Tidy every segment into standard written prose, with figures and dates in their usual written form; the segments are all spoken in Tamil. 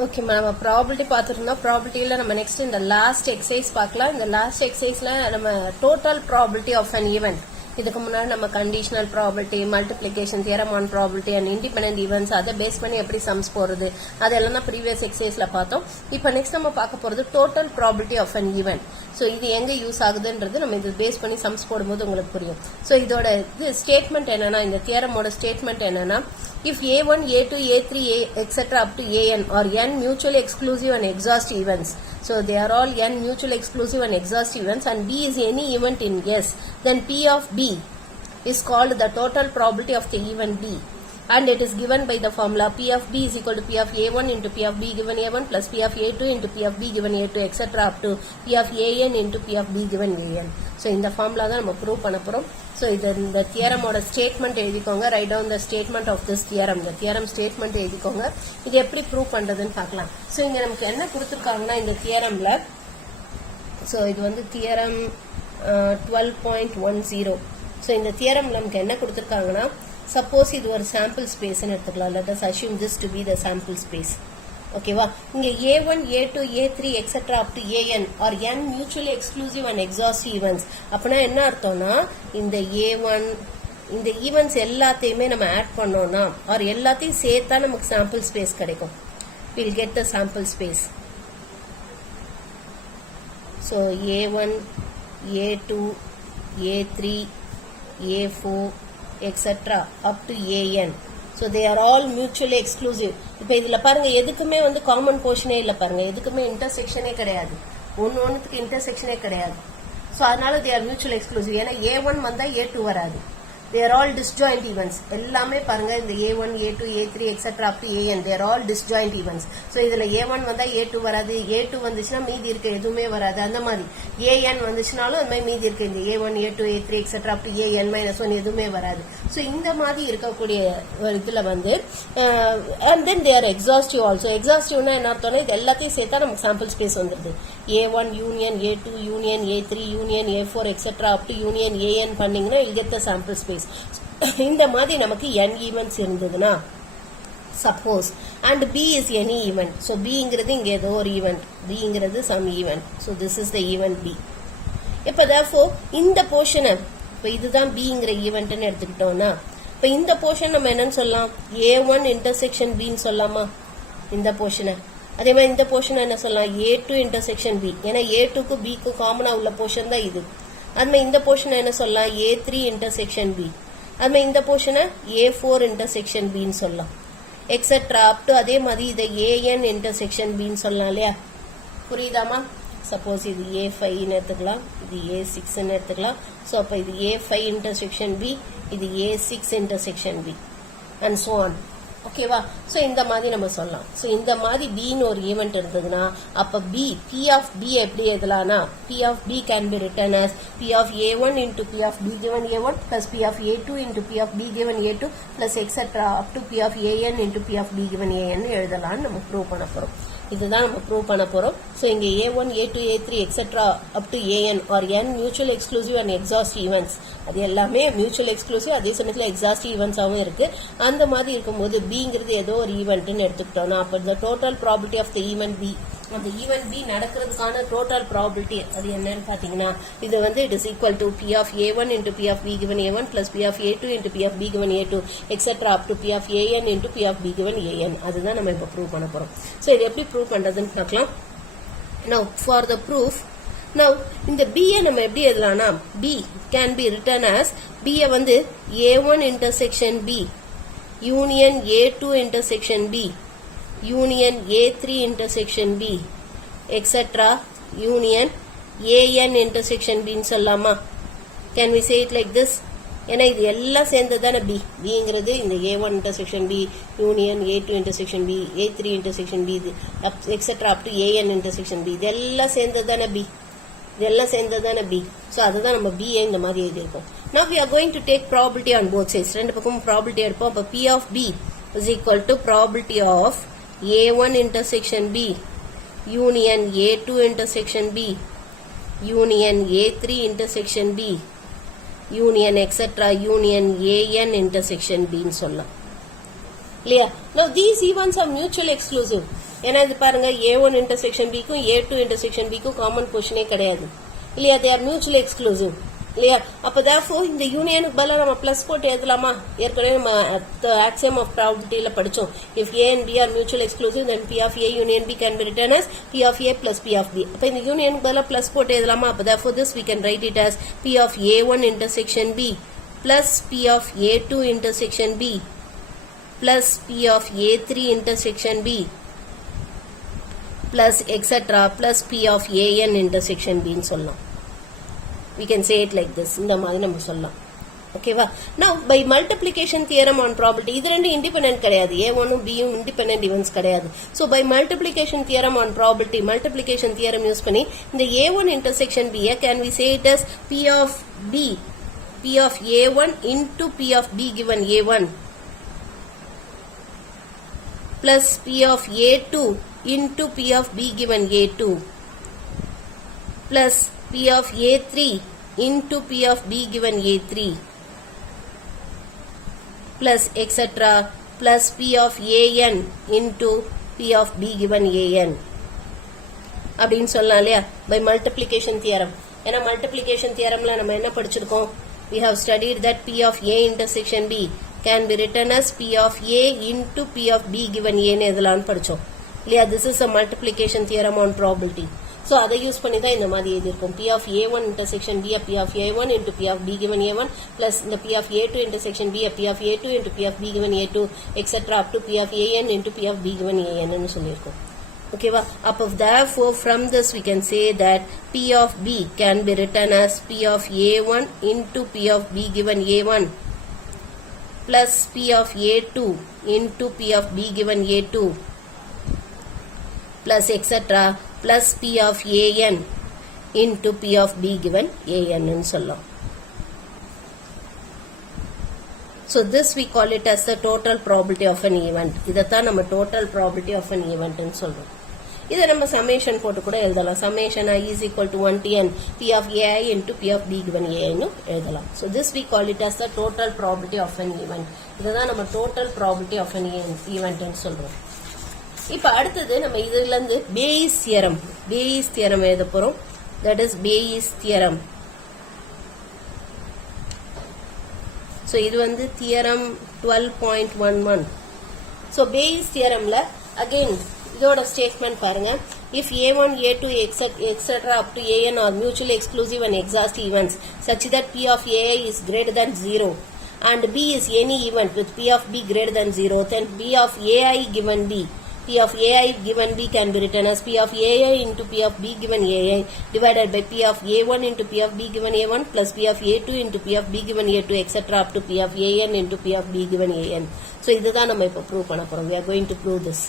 ஓகே நம்ம ப்ராபர்ட்டி பார்த்துருந்தோம். ப்ராபர்ட்டியில் நம்ம நெக்ஸ்ட் இந்த லாஸ்ட் எக்ஸசைஸ் பார்க்கலாம். இந்த லாஸ்ட் எக்ஸசைஸில் நம்ம total property of an event, இதுக்கு முன்னாடி நம்ம conditional property, multiplication theorem on property and independent events, அதை பேஸ் பண்ணி எப்படி சம்ஸ் போறது அதெல்லாம் தான் ப்ரீவியஸ் எக்ஸசைஸ்ல பார்த்தோம். இப்போ நெக்ஸ்ட் நம்ம பார்க்க போறது total property of an event. So இது எங்க யூஸ் ஆகுதுன்றது நம்ம இது பேஸ் பண்ணி சம்ஸ் போடும்போது உங்களுக்கு புரியும். ஸோ இதோட இது ஸ்டேட்மெண்ட் என்னன்னா, இந்த தியரமோட ஸ்டேட்மெண்ட் என்னன்னா, if A1, A2, A3, etc. up to AN are n mutually exclusive and exhaustive events. So they are all n mutually exclusive and exhaustive events, and B is any event in S. Then P of B is called the total probability of the event B, and it is given by the formula P of B is equal to P of A1 into P of B given A1 plus P of A2 into P of B given A2 etc. up to P of AN into P of B given AN. So இந்த formula தான் நம்ம ப்ரூவ் பண்ண போறோம். So இந்த தியரமோட ஸ்டேட்மெண்ட் எழுதிக்கோங்க. Write down the statement of this theorem. இந்த தியரம் ஸ்டேட்மெண்ட் எழுதிக்கோங்க. இது எப்படி ப்ரூவ் பண்றதுன்னு பார்க்கலாம். ஸோ இங்க நமக்கு என்ன கொடுத்துருக்காங்கன்னா இந்த தியரம்ல, ஸோ இது வந்து தியரம் 12.10. ஸோ இந்த தியரம்ல நமக்கு என்ன கொடுத்துருக்காங்கன்னா, சப்போஸ் இது ஒரு சாம்பிள் ஸ்பேஸ்ன்னு எடுத்துக்கலாம். Let us assume this to be the sample space. ஓகேவா? இங்க A1, A2, A3 etc. up to AN are n mutually exclusive and exhaustive events. அப்பனா என்ன அர்த்தம்னா, இந்த A1 இந்த ஈவெண்ட்ஸ் எல்லாத்தையுமே நம்ம ஆட் பண்ணோம்னா ஆர் எல்லாத்தையும் சேர்த்தா நமக்கு சாம்பிள் ஸ்பேஸ் கிடைக்கும். we'll get the sample space. so A1, A2, A3, A4 etc. up to AN. So they are all mutually exclusive. இப்போ இதுல பாருங்க, எதுக்குமே வந்து காமன் போர்ஷனே இல்ல பாருங்க, எதுக்குமே இன்டர்செக்ஷனே கிடையாது, ஒன்னுக்கு இன்டர்செக்ஷனே கிடையாது. ஸோ அதனால they are mutually exclusive. ஏன்னா A1 வந்தா A2 வராது. they are all disjoint events. எல்லாமே பாருங்க, இந்த A1, A2, A3 etc. up to AN, they are all disjoint events. So இதுல A1 வந்தா A2 வராது, A2 வந்துச்சுன்னா மீதி இருக்க எதுவுமே வராது. அந்த மாதிரி AN வந்துச்சுனாலும் அந்த மாதிரி மீதி இருக்க இந்த A1, A2, A3 etc. up to AN minus 1 எதுவுமே வராது. ஸோ இந்த மாதிரி இருக்கக்கூடிய இதுல வந்து and then they are exhaustive also. exhaustive-னா என்ன அர்த்தம்னா, இது எல்லாத்தையும் சேர்த்தா நமக்கு சாம்பிள் ஸ்பேஸ் வந்துருது. A1 union A2 union A3 union A4 etc. up to union AN பண்ணீங்கன்னா you'll get the sample space. இந்த மாதிரி நமக்கு n ஈவெண்ட்ஸ் இருந்ததுன்னா suppose, and B is any event. so Bங்கிறது இங்க ஏதோ ஒரு event, Bங்கிறது some event. so this is the event B. இப்ப therefore இந்த போர்ஷனை, இப்ப இதுதான் Bங்கிற ஈவெண்ட்னு எடுத்துக்கிட்டோம்னா, இப்ப இந்த போர்ஷன் நம்ம என்னன்னு சொல்லலாம், A1 இன்டர்செக்ஷன் Bன்னு சொல்லலாமா இந்த போர்ஷனை. அதே மாதிரி இந்த போர்ஷன் என்ன சொல்லலாம், A2 இன்டர்செக்ஷன் B. ஏன்னா A2க்கு Bக்கு காமனா உள்ள போர்ஷன் தான் இது. அதுமே இந்த போர்ஷனை என்ன சொல்லலாம், A3 இன்டர்செக்ஷன் B. அதுமே இந்த போர்ஷனை A4 இன்டர்செக்ஷன் Bன்னு சொல்லலாம் எக்ஸெட்ரா அப் டு அதே மாதிரி இதை AN இன்டர்செக்ஷன் Bன்னு சொல்லலாம் இல்லையா? புரியுதாமா? சப்போஸ் இது A5ன்னு எடுத்துக்கலாம், இது A6ன்னு எடுத்துக்கலாம். ஸோ அப்போ இது A5 இன்டர்செக்ஷன் B, இது A6 intersection B and so on. ஓகேவா? ஸோ இந்த மாதிரி நம்ம சொல்லலாம். ஸோ இந்த மாதிரி Bன்னு ஒரு ஈவெண்ட் இருந்ததுன்னா அப்போ P of B எப்படி எழுதலாம்னா, P of B can be written as P of A1 into P of B given A1 plus P of A2 into P of B given A2 plus etc. up to P of AN into P of B given AN எழுதலாம்னு நம்ம ப்ரூவ் பண்ண போறோம். இதுதான் நம்ம ப்ரூவ் பண்ண போறோம். ஸோ இங்க A1, A2, A3 etc. up to AN or n mutually exclusive and exhaustive events. அது எல்லாமே மியூச்சுவல் எக்ஸ்க்ளூசிவ், அதே சமயத்தில் எக்ஸாஸ்டிவ் ஈவெண்ட்ஸாகவும் இருக்கு. அந்த மாதிரி இருக்கும்போது Bங்கிறது ஏதோ ஒரு ஈவெண்ட்னு எடுத்துக்கிட்டோம்னா அப்போ the total probability of the event B, அந்த ஈவெண்ட் B நடக்கிறதுக்கான டோட்டல் ப்ராபபிலிட்டி அது என்னன்னு பாத்தீங்கன்னா, இது வந்து it is equal to P of A1 into P of B given A1 plus P of A2 into P of B given A2 etc. up to P of AN into P of B given AN. அதுதான் நம்ம இப்போ ப்ரூவ் பண்ண போறோம். ஸோ இது எப்படி ப்ரூவ் பண்றதுன்னு பார்க்கலாம். Now for the proof, now இந்த B நம்ம எப்படி எழுதலாம்னா, B can be written as B வந்து A1 intersection B union A2 intersection B union A3 intersection B etc. union AN intersection B ன்னு சொல்லலாமா? Can we say it like this? ஏன்னா இது எல்லாம் சேர்ந்ததான Bங்கிறது இந்த A1 intersection B union A2 intersection B A3 intersection B etc. up to AN intersection B, இதெல்லாம் சேர்ந்ததான B, இதெல்லாம் சேர்ந்ததான B. ஸோ அதுதான் நம்ம B இந்த மாதிரி எழுதியிருக்கோம். Now we are going to take probability on both sides. ரெண்டு பக்கமும் probability எடுப்போம். அப்போ P of B is equal to probability of A1 intersection B union A2 intersection B union A3 intersection B union etc. union AN intersection B ன்னு சொல்லலாம். இல்லையா? now these events are mutually exclusive. ஏன்னா இது பாருங்க a1 intersection b க்கும் a2 intersection b க்கும் காமன் பொசிஷனே கிடையாது இல்லையா? they are mutually exclusive இல்லையா? அப்ப therefore இந்த யூனியனுக்கு பதிலா நம்ம பிளஸ் போட்டு எழுதலாமா? ஏற்கனவே நம்ம axiom of probability ல படிச்சோம். if a and b are mutually exclusive then p of a union b can be written as p of a plus p of b. அப்ப இந்த யூனியனுக்கு பதிலா பிளஸ் போட்டு எழுதலாமா? அப்ப therefore this we can write it as p of a1 intersection b plus p of a2 intersection b plus p of a3 intersection b plus etc plus p of an intersection b ன்னு சொல்லலாம். we can say it like this. இந்த மாதிரி நம்ம சொல்லலாம். ஓகேவா? now by multiplication theorem on probability இது ரெண்டு independent கிடையாது. a1 உம் b உம் independent events கிடையாது. so by multiplication theorem on probability multiplication theorem use பண்ணி இந்த a1 intersection b can we say it as p of b p of a1 into p of b given a1 plus p of a2 into p of b given a2 plus p of a3 into p of b given a3 plus etc plus p of an into p of b given an அப்படின்னு சொல்லலாம் இல்லையா? by multiplication theorem. ஏன்னா multiplication theoremல நம்ம என்ன படிச்சிருக்கோம்? we have studied that p of a intersection b can be written as p of a into p of b given a ன்னு எழுதலாம்னு படிச்சோம் இல்லையா? this is a multiplication theorem on probability. so அதை யூஸ் பண்ணி தான் இந்த மாதிரி எழுதியிருக்கோம். p of a1 intersection b p of a1 into p of b given a1 plus இந்த p of a2 intersection b p of a2 into p of b given a2 etc up to p of an into p of b given an ன்னு சொல்லியிருக்கோம். ஓகேவா? அப்போ therefore from this we can say that p of b can be written as p of a1 into p of b given a1 plus p of a2 into p of b given a2 plus etc plus p of an into p of b given an ன்னு சொல்லலாம். so this we call it as the total probability of an event. இதைத்தான் நம்ம total probability of an event ன்னு சொல்றோம். இதை நம்ம summation போட்டு கூட எழுதலாம். summation i is equal to 1 to n p of ai into p of b given ai ன்னு எழுதலாம். so this we call it as the total probability of an event. இதுதான் நம்ம total probability of an event ன்னு சொல்றோம். இப்ப அடுத்தது நம்ம இதுல இருந்து Bayes theorem எழுத போறோம். that is Bayes theorem. so இது வந்து theorem 12.11. so Bayes theoremல again இதோட ஸ்டேட்மெண்ட் பாருங்க. if a1 a2 etc up to an are mutually exclusive and exhaustive events such that p of ai is greater than 0 and b is any event with p of b greater than 0 then p of ai given b p of ai given b can be written as p of ai into p of b given ai divided by p of a1 into p of b given a1 plus p of a2 into p of b given a2 etc up to p of an into p of b given an. so இதுதான் நம்ம இப்ப ப்ரூவ் பண்ண போறோம். we are going to prove this.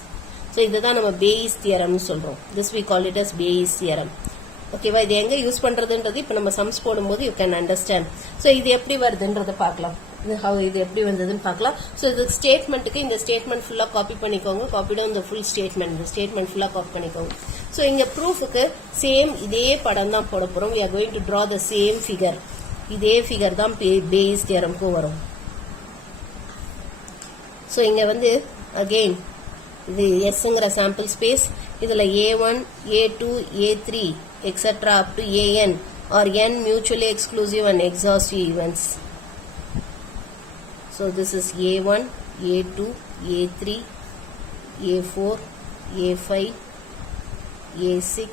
so இதுதான் நம்ம Bayes theorem சொல்றோம். this we call it as Bayes theorem. ஓகேவா? இது எங்க யூஸ் பண்றதுன்றது இப்ப நம்ம சம்ஸ் போடும்போது you can understand. so இது எப்படி வருதுன்றத பார்க்கலாம். இது எப்படி வந்ததுன்னு பார்க்கலாம். so இது ஸ்டேட்மெண்ட்டுக்கு இந்த ஸ்டேட்மெண்ட் ஃபுல்லா காப்பி பண்ணிக்கோங்க. Copy down the full statement. இந்த ஸ்டேட்மெண்ட் ஃபுல்லா காப்பி பண்ணிக்கோங்க. so இங்க ப்ரூஃப்க்கு சேம் இதே படம் தான் போட போறோம். we are going to draw the same figure. இதே ஃபிகர் தான் Bayes theoremக்கு வரும். so இங்க வந்து again இது Sங்கிற சாம்பிள் ஸ்பேஸ். இதுல a1 a2 a3 etc up to an or n mutually exclusive and exhaustive events. so this is a1 a2 a3 a4 a5 a6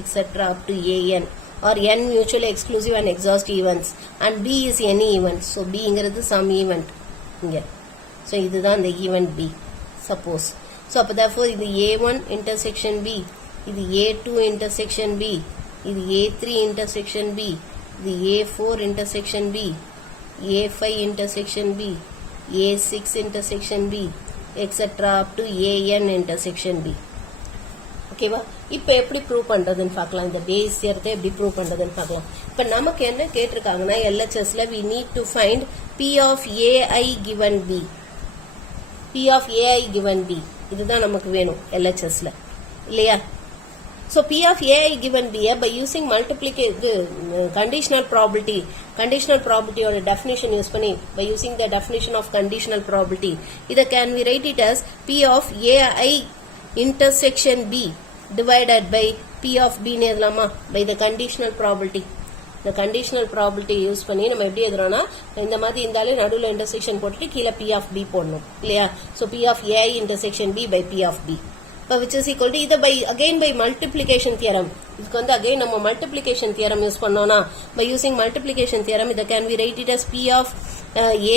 etc up to an or n mutually exclusive and exhaustive events and b is any event. so b ங்கிறது some event இங்க. so இதுதான் the event b suppose. so அப்ப therefore இது a1 intersection b இது a2 intersection b இது a3 intersection b இது a4 intersection b a5 intersection b a6 intersection b etc up to an intersection b. ஓகேவா? இப்போ எப்படி ப்ரூவ் பண்றதுன்னு பார்க்கலாம். இந்த Bayes theorem எப்படி ப்ரூவ் பண்றதுன்னு பார்க்கலாம். இப்போ நமக்கு என்ன கேட்டிருக்காங்கன்னா LHSல we need to find p of ai given b. p of ai given b இதுதான் நமக்கு வேணும் LHSல இல்லையா? So P of AI given B by using conditional probability or definition use பண்ணி by using the definition of conditional probability இதை can we write it as P of AI intersection B divided by P of B னு எழுதலாமா by the conditional probability. இந்த conditional probability யூஸ் பண்ணி நம்ம எப்படி எழுதுறோம்னா இந்த மாதிரி இருந்தாலே நடுவுல intersection போட்டுட்டு கீழே P of B போடணும் இல்லையா. So P of AI intersection B by P of B. which is equal to இதை again by multiplication theorem. இதுக்கு வந்து again நம்ம multiplication theorem யூஸ் பண்ணோம்னா by using multiplication theorem இதை can we write it as P of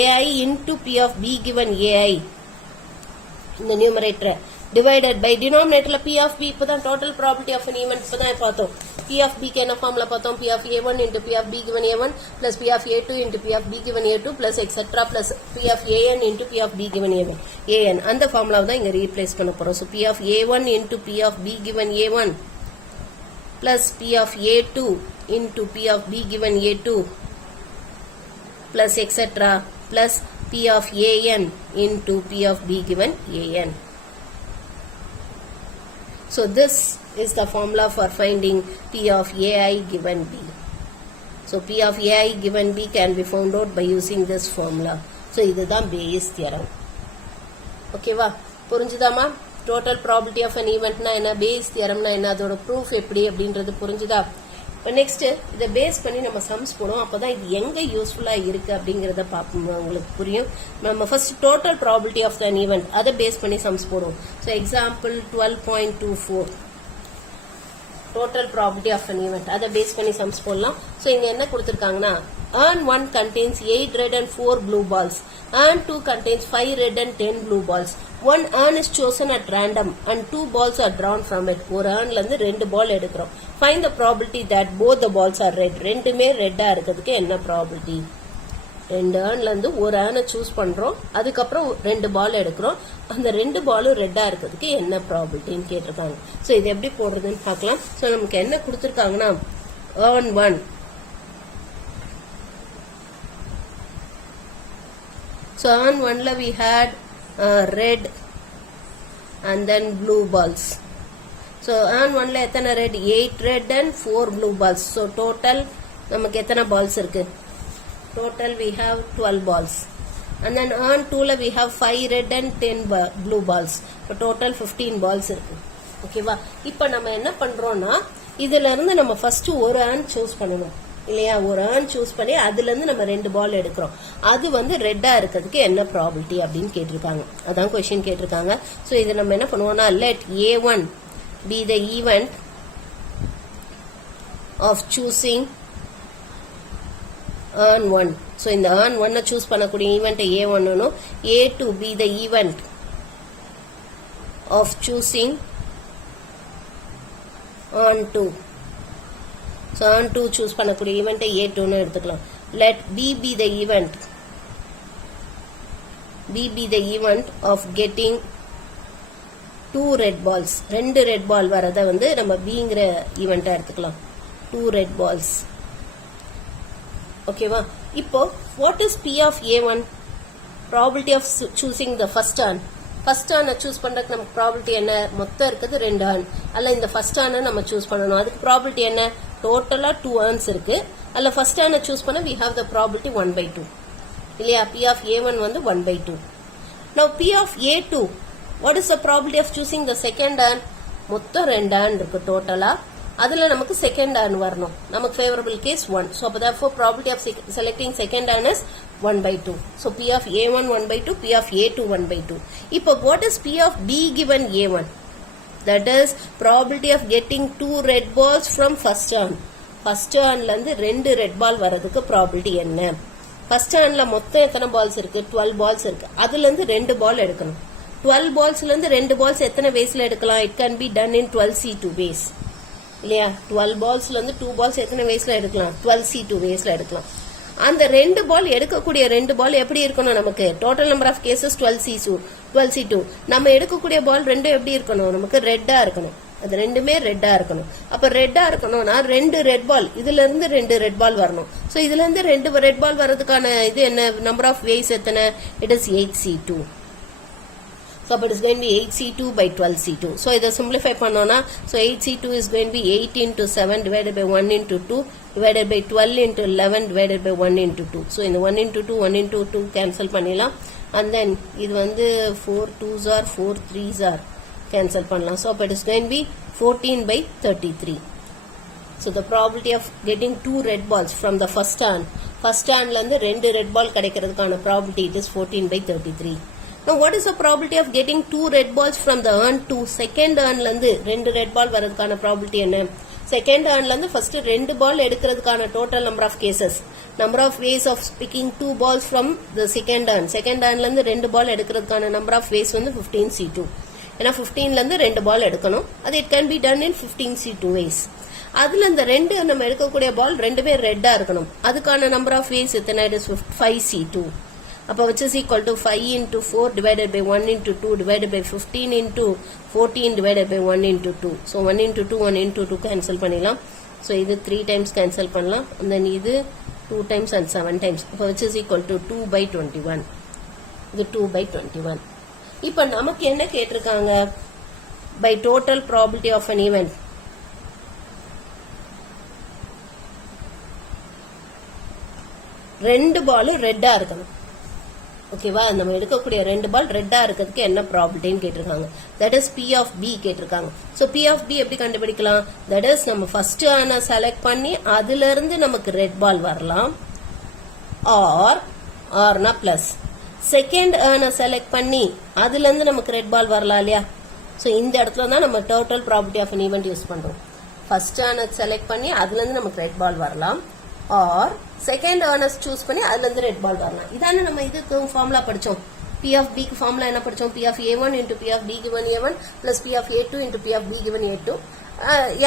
AI into P of B given AI இந்த numerator divided by denominatorல P of B இப்பதான் total probability of an event இப்பதான் பார்த்தோம். P of B க்கு என்ன ஃபார்முலா பார்த்தோம்? P of A1 into P of B given A1 plus P of A2 into P of B given A2 plus etc plus P of AN into P of B given A1 AN அந்த ஃபார்முலாவை தான் இங்க ரீப்ளேஸ் பண்ண போறோம். So P of A1 into P of B given A1 plus P of A2 into P of B given A2 plus etc plus P of AN into P of B given AN. So this is the formula for finding P of AI given B. So P of AI given B can be found out by using this formula. So இதுதான் Bayes theorem. Okay வா புரிஞ்சுதாமா? Total probability of an event na என்ன, Bayes theorem na என்ன, அதோட proof எப்படி அப்படின்றது புரிஞ்சுதா? இப்போ நெக்ஸ்ட் இதை பேஸ் பண்ணி நம்ம சம்ஸ் போனோம். அப்போதான் இது எங்க யூஸ்ஃபுல்லா இருக்கு அப்படிங்கறத பார்ப்போம், உங்களுக்கு புரியும். நம்ம first total probability of an event அதை பேஸ் பண்ணி சம்ஸ் போடுவோம். So example 12.24 total probability of an event அதை பேஸ் பண்ணி சம்ஸ் போடலாம். ஸோ இங்க என்ன கொடுத்துருக்காங்கன்னா urn 1 contains 8 red and 4 blue balls. urn 2 contains 5 red and 10 blue balls. One urn is chosen at random and 2 balls are drawn from it. ஒரு urn-ல இருந்து 2 ball எடுக்கிறோம். Find the probability that both the balls are red. ரெண்டுமே ரெட்டா இருக்கிறதுக்கு என்ன ப்ராபபிலிட்டி? 2 urn-ல இருந்து ஒரு urn-ஐ சூஸ் பண்றோம், அதுக்கப்புறம் 2 பால் எடுக்கிறோம், அந்த 2 பாலும் ரெட்டா இருக்கிறதுக்கு என்ன ப்ராபபிலிட்டின்னு கேட்டிருக்காங்க. ஸோ இது எப்படி போடுறதுன்னு பார்க்கலாம். ஸோ நமக்கு என்ன கொடுத்துருக்காங்கன்னா urn 1. So on one la we had red and then blue balls. So on one la எத்தனை red? 8 red and 4 blue balls. So total நமக்கு எத்தனை balls இருக்கு? Total we have 12 balls. And then on 2 la we have 5 red and 10 blue balls. So total 15 balls இருக்கு. ஓகேவா? இப்போ நம்ம என்ன பண்றோம்னா இதுல இருந்து நம்ம ஃபர்ஸ்ட் ஒரு ஆன் சூஸ் பண்ணணும் இல்லையா. ஒரு ஆன் சூஸ் பண்ணி அதுல இருந்து நம்ம 2 பால் எடுக்கிறோம், அது வந்து ரெட்டா இருக்கிறதுக்கு என்ன ப்ராபபிலிட்டி அப்படின்னு கேட்டிருக்காங்க. அதான் கொஸ்டின் கேட்டிருக்காங்க. ஸோ இது நம்ம என்ன பண்ணுவோம்னா let A1 be the event of choosing urn 1. So இந்த urn 1 சூஸ் பண்ணக்கூடிய event A1 A2 be the event of choosing urn 2. So urn 2 choose பண்ணக்கூடிய ஈவெண்ட் A2 னு எடுத்துக்கலாம். Let B be the event of getting 2 red balls. 2 red ball வரத வந்து நம்ம Bங்கிற ஈவெண்டா எடுத்துக்கலாம். 2 red balls. ஓகேவா? இப்போ what is P of A1? Probability of choosing the first urn. First ஆனை சூஸ் பண்றதுக்கு நமக்கு ப்ராபபிலிட்டி என்ன? மொத்தம் இருக்குது 2 ஆன், அல்ல இந்த ஃபர்ஸ்ட் ஆனை நம்ம சூஸ் பண்ணணும். அதுக்கு ப்ராபபிலிட்டி என்ன? டோட்டலா 2 ஆன்ஸ் இருக்கு. அல்ல ஃபர்ஸ்ட் ஆனை சூஸ் பண்ண we have the probability 1/2 இல்லையா. P of A1 வந்து 1/2. Now P of A2, what is the probability of choosing the second on? மொத்தம் 2 ஆன் இருக்கு டோட்டலா, அதுல நமக்கு செகண்ட் ஆன் வரணும். நமக்கு favourable case 1. So therefore probability of selecting second urn is 1/2. So P of A1 1/2, P of A2 1/2. இப்போ what is P of B given A1? That is probability of getting 2 red balls from first urn. First urnல இருந்து 2 red ball வரதுக்கு probability என்ன? First urnல மொத்தம் எத்தனை balls இருக்கு? 12 balls இருக்கு. அதுல இருந்து 2 ball எடுக்கணும். 12 ballsல இருந்து 2 balls எத்தனை waysல எடுக்கலாம்? It can be done in 12C2 ways. இல்லையா. 12 ballsல இருந்து 2 balls எத்தனை waysல எடுக்கலாம்? 12C2 waysல எடுக்கலாம். அந்த 2 பால் எடுக்கக்கூடிய 2 பால் எப்படி இருக்கணும்? நமக்கு total number of cases 12C2. நம்ம எடுக்கக்கூடிய பால் 2 எப்படி இருக்கணும்? நமக்கு ரெட்டா இருக்கணும். அது ரெண்டுமே ரெட்டா இருக்கணும். அப்ப ரெட்டா இருக்கணும்னா 2 ரெட் பால், இதுல இருந்து 2 ரெட் பால் வரணும். சோ இதுல இருந்து 2 ரெட் பால் வரதுக்கான இது என்ன? நம்பர் ஆஃப் வேஸ் எத்தனை? It is 8C2. So it is going to be 8C2 by 12C2. So இதை simplify பண்ணோம்னா, so 8C2 is going to be 8 into 7 divided by 1 into 2 divided by 12 into 11 divided by 1 into 2. So இந்த 1 into 2, 1 into 2 cancel பண்ணிலாம். And then இது வந்து 4 2s are 4 3s are cancel பண்ணலாம். So it is going to be 14 by 33. So the probability of getting 2 red balls from the first hand ல இருந்து 2 red ball கிடைக்கிறதுக்கான probability it is 14 by 33. Now what is the probability of getting 2 red balls from the urn to second urn ல இருந்து 2 red ball வரதுக்கான probability என்ன? Second urn ல இருந்து first 2 ball எடுக்கிறதுக்கான total number of cases, number of ways of picking 2 balls from the second urn ல இருந்து 2 ball எடுக்கிறதுக்கான number of ways வந்து 15C2. ஏன்னா 15 ல இருந்து 2 ball எடுக்கணும். அது it can be done in 15C2 ways. அதுல இந்த ரெண்டு நம்ம எடுக்கக்கூடிய பால் ரெண்டுமே ரெட்டா இருக்கணும். அதுக்கான நம்பர் ஆஃப் வேஸ் எத்தனை? It is 5C2. அப்போ which is equal to 5 into 4 divided by 1 into 2 divided by 15 into 14 divided by 1 into 2. So 1 into 2 1 into 2 cancel பண்ணிடலாம். So இது 3 times cancel பண்ணலாம். And then இது 2 times and 7 times. அப்போ which is equal to 2 by 21. இது 2 by 21. இப்போ நமக்கு என்ன கேட்டிருக்காங்க? By total probability of an event. ரெண்டு பால் ரெட்டா இருக்கணும். ஓகேவா? நம்ம எடுக்கக்கூடிய ரெண்டு பால் ரெட்டா இருக்கிறதுக்கு என்ன ப்ராபபிலிட்டின்னு கேட்டிருக்காங்க. That is P of B கேட்டிருக்காங்க. ஸோ பி ஆஃப் பி எப்படி கண்டுபிடிக்கலாம்? தட் இஸ் நம்ம ஃபர்ஸ்ட் ஆன செலக்ட் பண்ணி அதுல இருந்து நமக்கு ரெட் பால் வரலாம், ஆர்னா பிளஸ். செகண்ட் ஆன செலக்ட் பண்ணி அதுல இருந்து நமக்கு ரெட் பால் வரலாம் இல்லையா? ஸோ இந்த இடத்துல தான் நம்ம total probability of an event use பண்றோம். ஃபர்ஸ்ட் ஆன செலக்ட் பண்ணி அதுல இருந்து நமக்கு ரெட் பால் வரலாம், ஆர் செகண்ட் ஏர்னஸ் சூஸ் பண்ணி அதுல இருந்து ரெட் பால் வரலாம். இதான நம்ம இதுக்கு ஃபார்முலா படிச்சோம். P of B க்கு ஃபார்முலா என்ன படிச்சோம்? P of A1 into P of B given A1 plus P of A2 into P of B given A2.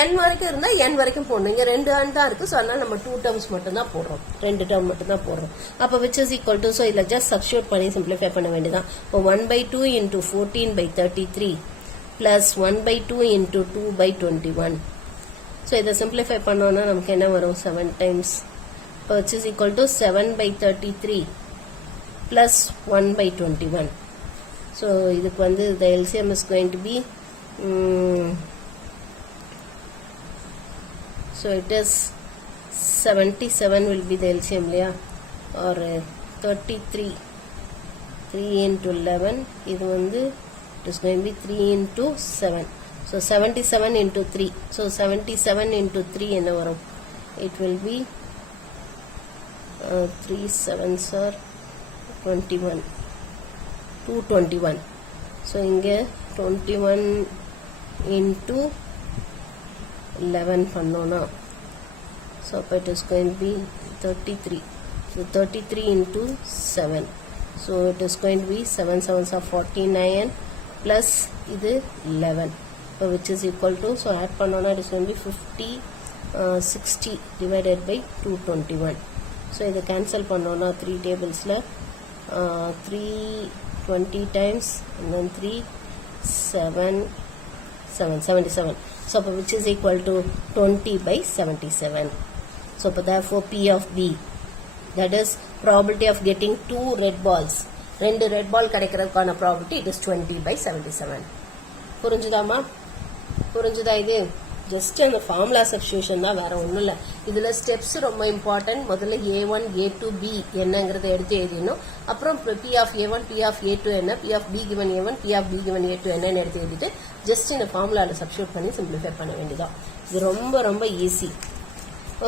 n வரைக்கும் இருந்தா n வரைக்கும் போடணும். இங்க ரெண்டு n தான் இருக்கு. சோ அதனால நம்ம 2 terms மட்டும் தான் போடுறோம். ரெண்டு term மட்டும் தான் போடுறோம். அப்ப which is equal to, so இதுல just substitute பண்ணி simplify பண்ண வேண்டியதான். இப்போ 1/2 into 14 by 33 plus 1/2 into 2 by 21. So இதை simplify பண்ணோம்னா நமக்கு என்ன வரும்? 7 times, which is equal to 7 by 33 plus 1 by 21. So இதுக்கு வந்து the LCM is going to be so it is 77 will be the LCM இல்லையா? or 33 3 into 11 இது வந்து it is going to be 3 into 7. So 77 into 3. So 77 into 3 என்ன வரும்? It will be 3 7s are 21, 221. So இங்க 21 into 11 பண்ணோம்னா, so it is going to be 33. So 33 into 7. So it is going to be 7 7s are 49 plus இது 11. So which is equal to, so add பண்ணோம்னா it is going to be 50 60 divided by 221. So இதை cancel பண்ணோம்னா 3 tablesல 320 times and then 3 7 77. So which is equal to 20 by 77. So therefore P of B, that is probability of getting 2 red balls, ரெண்டு red ball கிடைக்கிறதுக்கான probability it is 20 by 77. புரிஞ்சுதாமா? புரிஞ்சுதா? இது ஜஸ்ட் அந்த ஃபார்முலா சப்ஸ்டிடியூஷன் தான், வேற ஒன்றும் இல்லை. இதுல ஸ்டெப்ஸ் ரொம்ப இம்பார்ட்டன்ட். முதல்ல A1 A2 B என்னங்கிறத எடுத்து எழுதிடணும். அப்புறம் P of A1 P of A2 என்ன, P of B given A1 P of B given A2 என்னன்னு எடுத்து எழுதிட்டு ஜஸ்ட் இந்த ஃபார்முலாவில் சப்ஸ்டிடியூட் பண்ணி சிம்பிளிஃபை பண்ண வேண்டியதான். இது ரொம்ப ரொம்ப ஈஸி.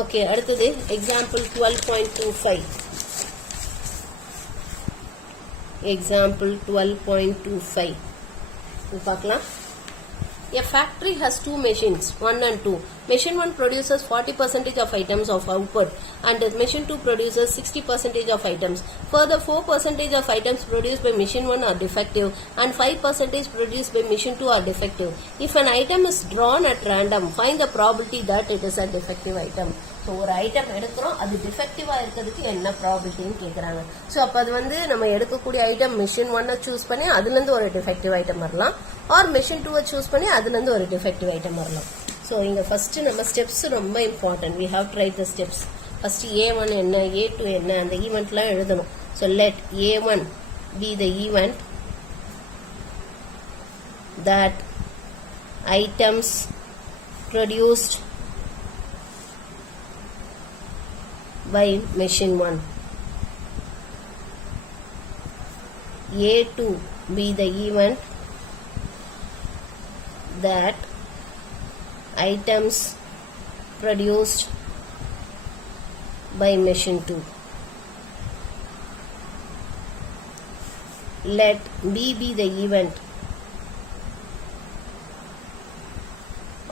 ஓகே, அடுத்தது எக்ஸாம்பிள் 12.25. எக்ஸாம்பிள் 12.25 பார்க்கலாம். A factory has 2 machines, 1 and 2. Machine 1 produces 40% of items of output and machine 2 produces 60% of items. Further, 4% of items produced by machine 1 are defective and 5% produced by machine 2 are defective. If an item is drawn at random, find the probability that it is a defective item. So ஒரு ஐட்டம் எடுக்கிறோம், அது டிஃபெக்டிவா இருக்கிறதுக்கு என்ன ப்ராபபிலிட்டின்னு கேட்குறாங்க. ஸோ அப்போ அது வந்து நம்ம எடுக்கக்கூடிய ஐட்டம் மிஷின் 1 சூஸ் பண்ணி அதுலேருந்து ஒரு டிஃபெக்டிவ் ஐட்டம் வரலாம், ஆர் மிஷின் 2 சூஸ் பண்ணி அதுலேருந்து ஒரு டிஃபெக்டிவ் ஐட்டம் வரலாம். ஸோ இங்கே ஃபர்ஸ்ட் நம்ம ஸ்டெப்ஸ் ரொம்ப important. We have to write the steps. First A1 என்ன, A2 என்ன, அந்த ஈவெண்ட்லாம் எழுதணும். So let A1 be the event that items produced by machine 1. A2 be the event that items produced by machine 2. Let B be the event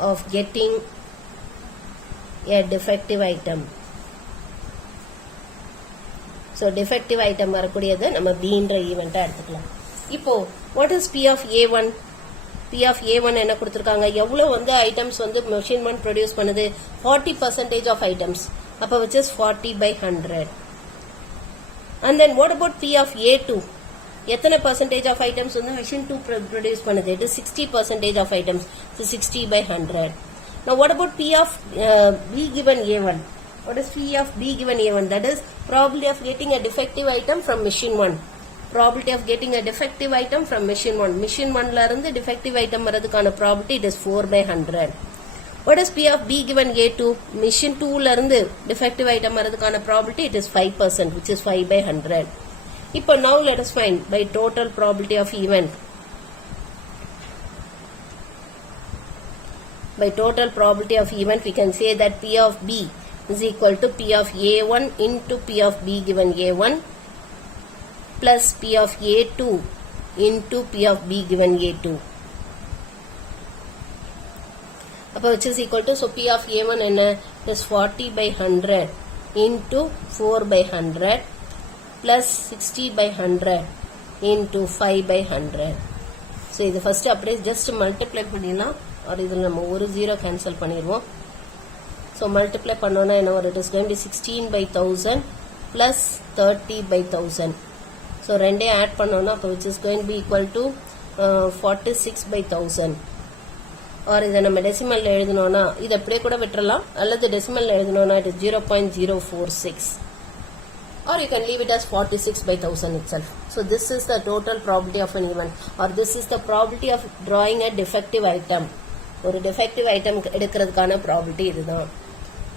of getting a defective item. So defective item வரக்கூடியது நம்ம B என்ற ஈவெண்ட்டை எடுத்துக்கலாம். இப்போ what is P of A1? P of A1 என்ன கொடுத்திருக்காங்க? எவ்வளவு வந்து ஐட்டம்ஸ் வந்து machine 1 ப்ரொடியூஸ் பண்ணுது? 40% of items. அப்ப which is 40 by 100. And then what about P of A2? எத்தனை percentage of items வந்து machine 2 ப்ரொடியூஸ் பண்ணுது? It is 60% of items. So 60 by 100. Now what about P of B given A1? What is P of B given A1? That is probability of getting a defective item from machine 1. Probability of getting a defective item from machine 1. Machine 1 ல இருந்து defective item வரதுக்கான probability it is 4 by 100. What is P of B given A2? Machine 2 ல இருந்து defective item வரதுக்கான probability it is 5%, which is 5 by 100. இப்போ now let us find by total probability of event. By total probability of event we can say that P of B is equal to P of A1 into P of B given A1 plus P of A2 into P of B given A2. Which is equal to, so P of A1 is 40 by 100 into 4 by 100 plus 60 by 100 into 5 by 100. So இது first அப்படியே just multiply பண்ணிடலாம். or இதில் நம்ம ஒரு 0 cancel பண்ணிடுவோம். So multiply பண்ணோன்னா என்ன வரும்? It is going to be 16 by 1000 plus 30 by 1000. So ரெண்டே add பண்ணோன்னா அப்போ which is going to be equal to 46 by 1000. or இதை நம்ம டெசிமலில் எழுதினோன்னா இதை அப்படியே கூட விட்டுறலாம், அல்லது டெசிமலில் எழுதினோன்னா it is 0.046. or you can leave it as 46 by 1000 itself. So this is the total probability of an event, or this is the probability of drawing a defective item. ஒரு defective item எடுக்கிறதுக்கான probability இதுதான்.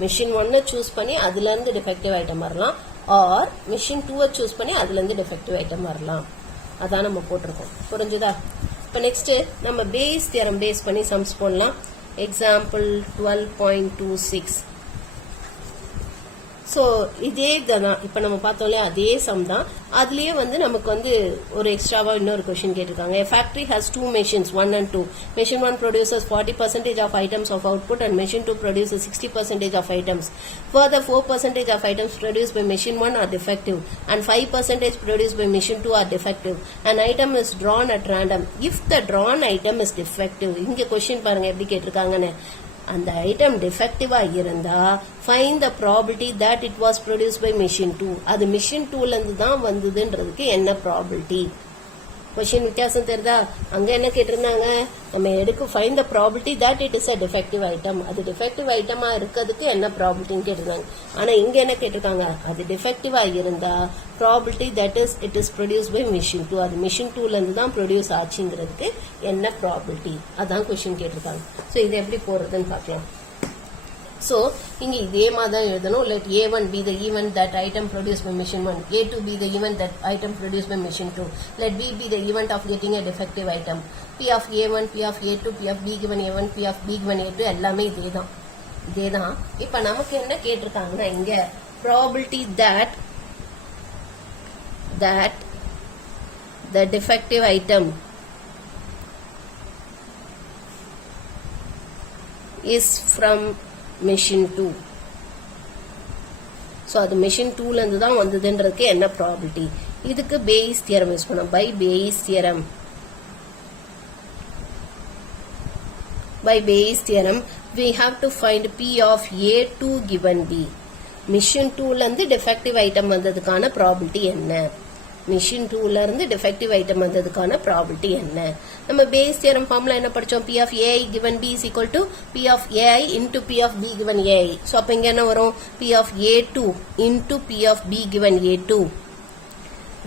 machine 1 choose பண்ணி அதிலிருந்து defective item வரலாம், or machine 2 choose பண்ணி அதிலிருந்து defective item வரலாம். அதான் நம்ம போட்டிருக்கோம். புரிஞ்சுதா? இப்போ next நம்ம base theorem base பண்ணி sums போடலாம். example 12.26. ஸோ இதே தான் இப்போ நம்ம பார்த்தோம்ல அதே சம் தான். அதுலேயே வந்து நமக்கு வந்து ஒரு எக்ஸ்ட்ராவாக இன்னொரு கொஷின் கேட்டிருக்காங்க. A factory has two machines, 1 and 2. Machine 1 produces 40% of items of output and machine 2 produces 60% of items. Further, 4% of items produced by machine 1 are defective and 5% produced by machine 2 are defective. An item is drawn at random. If the drawn item is defective, இங்கே கொஷின் பாருங்க எப்படி கேட்டிருக்காங்கன்னு. அந்த ஐட்டம் டிஃபெக்டிவா இருந்தா find the probability that it was produced by machine 2. அது machine 2 ல இருந்து தான் வந்ததுன்றதுக்கு என்ன probability? கொஷின் வித்தியாசம் தெரியுதா? அங்க என்ன கேட்டிருந்தாங்க, நம்ம எடுக்க find the probability that it is a defective item. அது defective ஐட்டமா இருக்கிறதுக்கு என்ன probabilityன்னு கேட்டிருந்தாங்க. ஆனா இங்க என்ன கேட்டிருக்காங்க, அது defectiveஆ இருந்தா probability that is it is produced by machine 2. அது machine 2 ல இருந்து தான் ப்ரொடியூஸ் ஆச்சுங்கிறதுக்கு என்ன probability? அதான் கொஷின் கேட்டிருக்காங்க. ஸோ இது எப்படி போறதுன்னு பார்க்கலாம். So, இங்க இதே மாதிரி தான் எழுதணும். Let A1 be the event that item produced by machine 1. A2 be the event that item produced by machine 2. Let B be the event of getting a defective item. P of A1, P of A2, P of B given A1, P of B given A2 எல்லாமே இதே தான். இப்போ நமக்கு என்ன கேட்டிருக்காங்கன்னா இங்க probability that the defective item is from machine 2. So அது machine 2 ல இருந்து தான் வந்ததுன்றதுக்கு என்ன probability? இதுக்கு Bayes theorem யூஸ் பண்ணோம். By Bayes theorem we have to find P of A2 given B. machine 2 ல இருந்து defective item வந்ததுக்கான probability என்ன? machine 2 ல இருந்து defective item வந்ததுக்கான probability என்ன? நம்ம Bayes theorem formula என்ன படிச்சோம்? P of AI given B is equal to P of AI into P of B given AI. So அப்ப இங்க என்ன வரும்? P of A2 into P of B given A2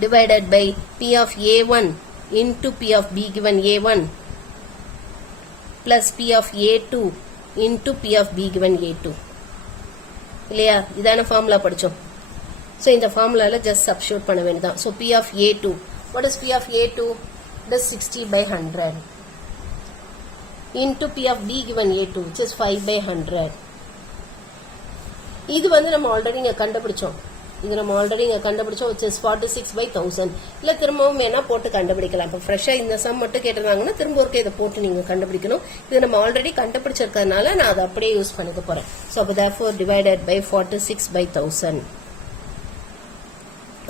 divided by P of A1 into P of B given A1 plus P of A2 into P of B given A2. இல்லையா, இதான ஃபார்முலா படிச்சோம். ஸோ இந்த ஃபார்முலால ஜஸ்ட் சப்ஸ்டிட்யூட் பண்ண வேண்டியதான். So P of A2, what is P of A2? It is 60 by 100 into P of B given A2, which is 5 by 100. இது வந்து நம்ம ஆல்ரெடி இங்க கண்டுபிடிச்சோம். which is 46 by 1000. இல்ல திரும்பவும் வேணா போட்டு கண்டுபிடிக்கலாம். இப்போ ஃப்ரெஷ்ஷா இந்த சம் மட்டும் கேட்டிருந்தாங்கன்னா திரும்ப ஒருக்க இதை போட்டு நீங்க கண்டுபிடிக்கணும். இது நம்ம ஆல்ரெடி கண்டுபிடிச்சிருக்கிறதுனால நான் அதை அப்படியே யூஸ் பண்ணிக்க போறேன். ஸோ அப்போ therefore divided by 46 by 1000.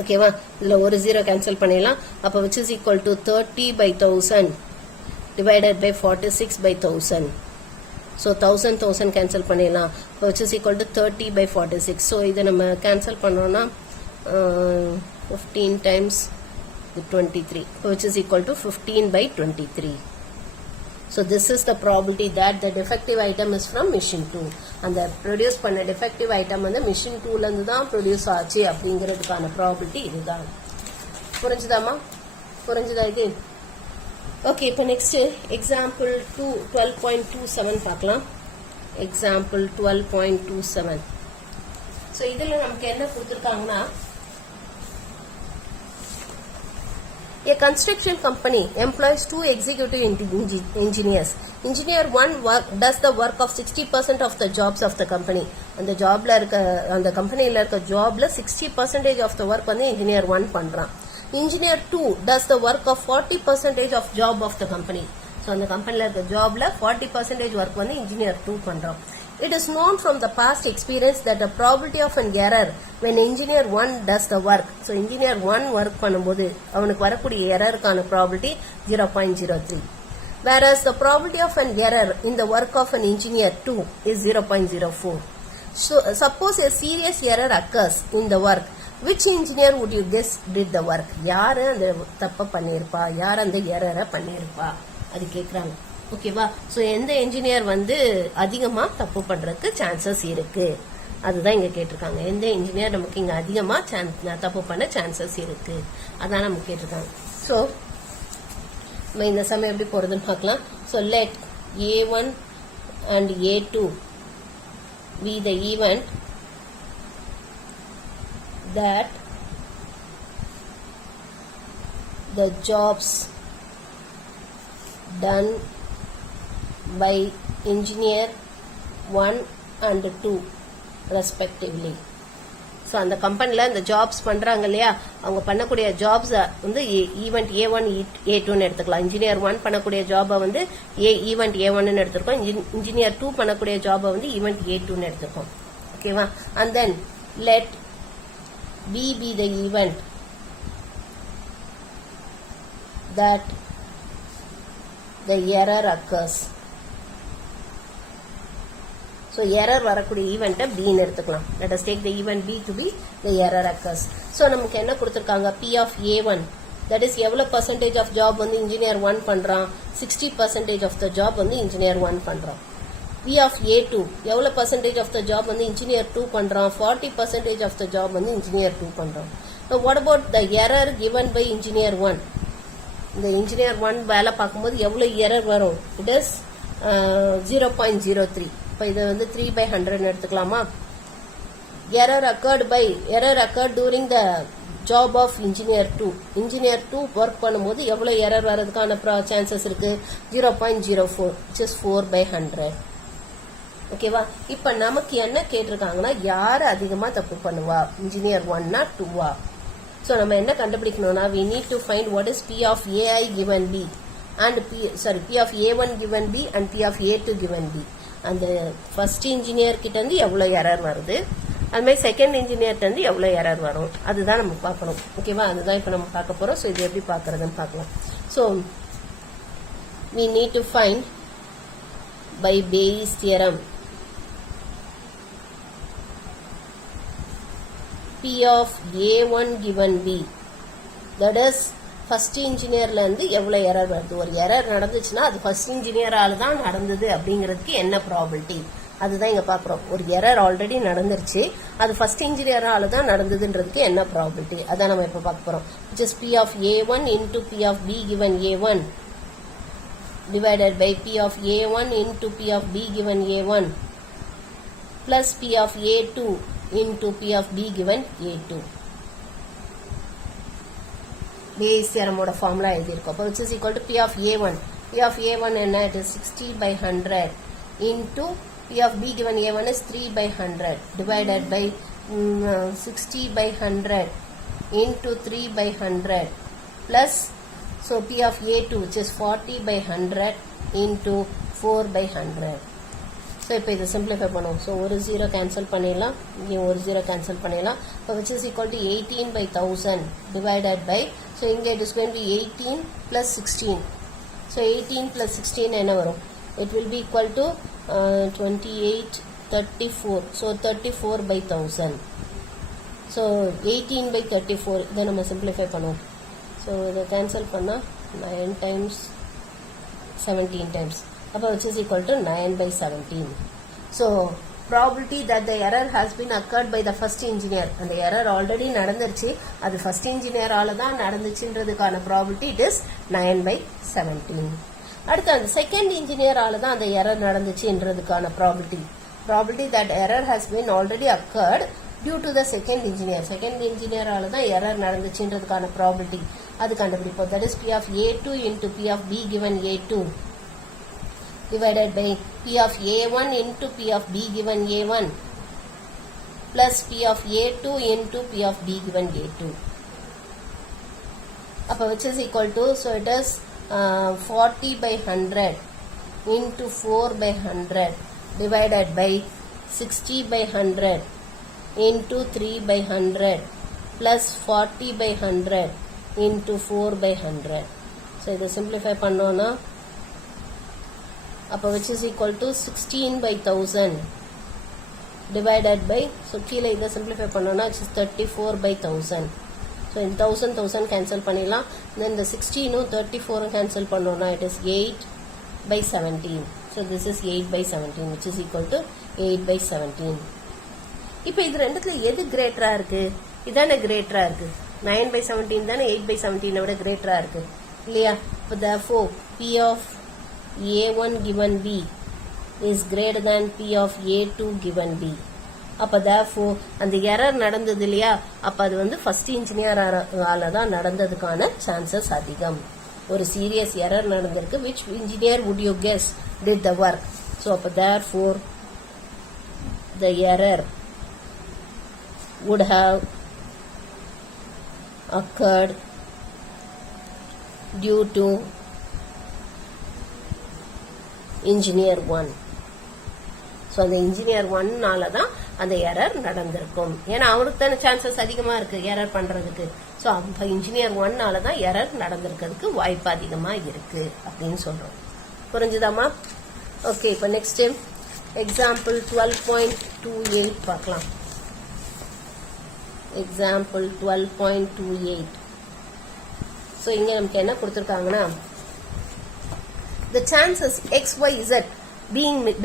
ஓகேவா, இதுல ஒரு 0 கேன்சல் பண்ணிடலாம். அப்போ which is equal to 30 by 1000 divided by 46 by 1000. So 1000 cancel பண்ணிடலாம். which is equal to 30 by 46. So இதை நம்ம cancel பண்ணோம்னா 15 times 23, which is equal to 15 by 23. So this is the probability that the defective item is from machine 2. அந்த produce பண்ண defective item வந்து machine 2ல இருந்து தான் produce ஆச்சு அப்படிங்கிறதுக்கான probability இதுதான். புரிஞ்சுதாமா? புரிஞ்சுதா இது? ஓகே, இப்போ நெக்ஸ்ட் எக்ஸாம்பிள் 12.27 பார்க்கலாம். எக்ஸாம்பிள் 12.27. ஸோ இதில் நமக்கு என்ன கொடுத்துருக்காங்கன்னா, a construction company employs 2 executive engineers. Engineer 1 does the work of 60% of the jobs of the company. அந்த ஜாப்ல இருக்க அந்த கம்பெனில இருக்க ஜாப்ல 60% of the work வந்து engineer 1 பண்றான். Engineer 2 does the work of 40% of job of the company. So அந்த கம்பெனில இருக்க ஜாப்ல 40% work வந்து engineer 2 பண்றான். It is known from the past experience that the probability of an error when engineer 1 does the work. So engineer 1 work பண்ணும்போது அவனுக்கு வரக்கூடிய எரருக்கான probability 0.03. Whereas the probability of an error in the work of an engineer 2 is 0.04. So suppose a serious error occurs in the work. Which engineer would you guess did the work? யாரு அந்த தப்ப பண்ணிருப்பா, யார் அந்த எரரை பண்ணிருப்பா, அது கேக்குறாங்க. ஓகேவா? சோ எந்த என்ஜினியர் வந்து அதிகமா தப்பு பண்றதுக்கு சான்சஸ் இருக்கு, அதுதான் இங்க கேட்டிருக்காங்க. எந்த இன்ஜினியர் நமக்கு இங்க அதிகமா தப்பு பண்ண சான்சஸ் இருக்கு, அதான் நமக்கு கேட்டிருக்காங்க. சோ நம்ம இந்த சமயம் எப்படி போறதுன்னு பார்க்கலாம். So let A1 and A2 be the event that the jobs done by engineer 1 and 2 respectively. So அந்த கம்பெனியில் இந்த ஜாப்ஸ் பண்ணுறாங்க இல்லையா, அவங்க பண்ணக்கூடிய ஜாப்ஸ் வந்து ஈவெண்ட் A1 A2ன்னு எடுத்துக்கலாம். இன்ஜினியர் 1 பண்ணக்கூடிய ஜாபை வந்து ஈவெண்ட் A1ன்னு எடுத்துருக்கோம். இன்ஜினியர் 2 பண்ணக்கூடிய ஜாபை வந்து ஈவெண்ட் A2ன்னு எடுத்துருக்கோம். ஓகேவா? And then let B be the event that the error occurs. So error வரக்கூடிய ஈவெண்ட்டை B ன்னு எடுத்துக்கலாம். Let us take the event B to be the error occurs. So நமக்கு என்ன கொடுத்திருக்காங்க, P of A1 that is எவ்வளவு percentage of job வந்து engineer 1 பண்றான், 60% of the job வந்து engineer 1 பண்றான். P of A2 எவ்வளவு percentage of the job வந்து engineer 2 பண்றான், 40% of the job வந்து engineer 2 பண்றான். So what about the error given by engineer 1? இந்த engineer 1 வேலை பார்க்கும்போது எவ்வளவு error வரும்? It is 0.03. இப்போ இதை வந்து 3 by 100 எடுத்துக்கலாமா? Error occurred during the job of engineer 2. engineer 2 work பண்ணும்போது எவ்வளவு error வரதுக்கான chances இருக்கு? 0.04, which is 4 by 100. ஓகேவா? இப்ப நமக்கு என்ன கேட்டிருக்காங்கன்னா, யாரு அதிகமா தப்பு பண்ணுவா, இன்ஜினியர் 1 2வா? சோ நம்ம என்ன கண்டுபிடிக்கணும்னா, we need to find what is P of AI given B and P of A1 given B and P of A2 given B. அந்த ஃபர்ஸ்ட் இன்ஜினியர் கிட்ட இருந்து எவ்வளவு எரர் வருது, அது மாதிரி செகண்ட் இன்ஜினியர்ட்ட இருந்து எவ்வளவு எரர் வரும், அதுதான் நம்ம பார்க்கணும். ஓகேவா? அதுதான் இப்ப நம்ம பார்க்க போறோம். சோ இது எப்படி பார்க்கறதுன்னு பார்க்கலாம். So we need to find by Bayes theorem P of A1 given B, that is first இன்ஜினியர்ல இருந்து எவ்வளவு எரர் வருது. ஒரு எரர் நடந்துச்சுன்னா அது ஃபர்ஸ்ட் இன்ஜினியரால தான் நடந்தது அப்படிங்கிறதுக்கு என்ன ப்ராபபிலிட்டி, அதுதான் இங்க பாக்குறோம். ஒரு எரர் ஆல்ரெடி நடந்துருச்சு, அது ஃபர்ஸ்ட் இன்ஜினியரால தான் நடந்ததுன்றதுக்கு என்ன ப்ராபபிலிட்டி, அதான் நம்ம இப்ப பார்க்க போறோம். which is P of A1 into P of B given A1 divided by P of A1 into P of B given A1 plus P of A2 into P of B given A2. Bayes theorem oda formula எழுதிருக்கோம். அப்போ which is equal to P of A1. P of A1 என்ன? It is 60 by 100 into P of B given A1 is 3 by 100 divided by 60 by 100 into 3 by 100 plus so P of A2 which is 40 by 100 into 4 by 100. So இப்போ இதை simplify பண்ணுவோம். So ஒரு 0 cancel பண்ணிடலாம், இங்கே ஒரு 0 cancel பண்ணிடலாம். So which is equal to 18 by 1000 divided by, so இங்கே it is going to be 18 plus 16. So 18 plus 16 என்ன வரும்? It will be equal to 28, 34. So 34 by 1000. So 18 by 34 இதை நம்ம simplify பண்ணுவோம். So இதை cancel பண்ணா 9 times 17 times. அப்போ which is equal to 9 by 17. So probability that the error has been occurred by the first engineer. அந்த error already நடந்துருச்சு, அது first engineer ஆல தான் நடந்துச்சுன்றதுக்கான probability it is 9 by 17. அடுத்து அந்த second engineer ஆல தான் அந்த error நடந்துச்சுன்றதுக்கான probability that error has been already occurred due to the second engineer ஆல தான் error நடந்துச்சுன்றதுக்கான probability அது கண்டுபிடிப்போம். That is P of A2 into P of B given A2 divided by P of A1 into P of B given A1 plus P of A2 into P of B given A2. அப்போ which is equal to, so it is 40 by 100 into 4 by 100 divided by 60 by 100 into 3 by 100 plus 40 by 100 into 4 by 100. So இதை simplify பண்ணோம்னா அப்போ which is equal to 16 by 1000 divided by, so கீழே இதை simplify பண்ணோம்னா which is 34 by 1000. So in 1000 cancel பண்ணிடலாம். Then the 16 34 cancel பண்ணோம்னா it is 8 by 17. So this is 8 by 17 which is equal to 8 by 17. இப்போ இது ரெண்டுத்துல எது கிரேட்டரா இருக்கு? இதானே கிரேட்டரா இருக்கு. 9 by 17 தானே 8 by 17 விட கிரேட்டரா இருக்கு இல்லையா? இப்போ therefore P of A1 given B is greater than P of A2 given B. அப்போ therefore அந்த எரர் நடந்தது இல்லையா, அப்போ அது வந்து ஃபர்ஸ்ட் இன்ஜினியர் ஆல தான் நடந்ததுக்கான சான்சஸ் அதிகம். ஒரு சீரியஸ் எரர் நடந்திருக்கு. which engineer would you guess did the work? So அப்போ therefore the error would have occurred due to engineer 1. So அந்த இன்ஜினியர் 1 தான் அந்த எரர் நடந்திருக்கும். ஏன்னா அவனுக்கு தானே சான்சஸ் அதிகமா இருக்கு எரர் பண்றதுக்கு. ஸோ அப்போ இன்ஜினியர் 1 தான் எரர் நடந்திருக்கிறதுக்கு வாய்ப்பு அதிகமா இருக்கு அப்படின்னு சொல்றோம். புரிஞ்சுதாமா? ஓகே, இப்போ நெக்ஸ்ட் எக்ஸாம்பிள் 12.28 பார்க்கலாம். எக்ஸாம்பிள் 12.28. ஸோ இங்க நமக்கு என்ன கொடுத்துருக்காங்கன்னா, the chances X, Y, Z